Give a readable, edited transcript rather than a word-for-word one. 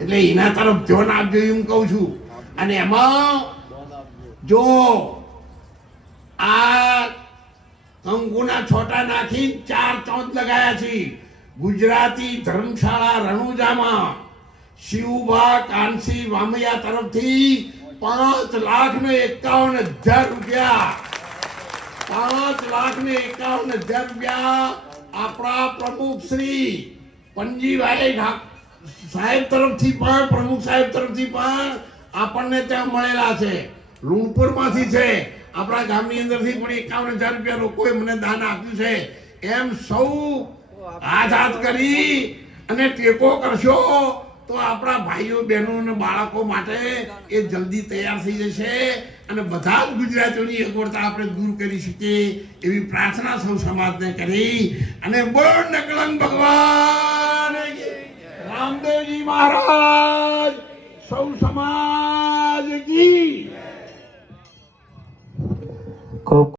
એટલે એના તરફ ધ્યાન આપજો એમ કહું છું. અને એમાં જો આ કંકુના છોટા નાખી 4 ચોંચ લગાયા છે. ગુજરાતી ધર્મશાળા રણુજામાં શિવભા કાનસી વામૈયા તરફથી 5,51,000 રૂપિયા 5,51,000 રૂપિયા આપણા પ્રમુખ શ્રી પંજીભાઈ સાહેબ તરફથી પણ પ્રમુખ સાહેબ તરફથી પણ આપણને ત્યાં મળેલા છે. લુણપુર માંથી છે, આપણા ગામની અંદરથી પણ 51,000 રૂપિયા લોકોએ મને દાન આપ્યું છે. એમ સૌ હાથ કરી અને ટેકો કરશો તો આપણા ભાઈઓ બહેનો અને બાળકો માટે એ જલ્દી તૈયાર થઈ જશે અને બધા જ ગુજરાતીઓની અગવડતા આપણે દૂર કરી શકીએ એવી પ્રાર્થના સૌ સમાજને કરી અને બોલો નકલંગ ભગવાન રામદેવજી મહારાજ સૌ સમાજ કી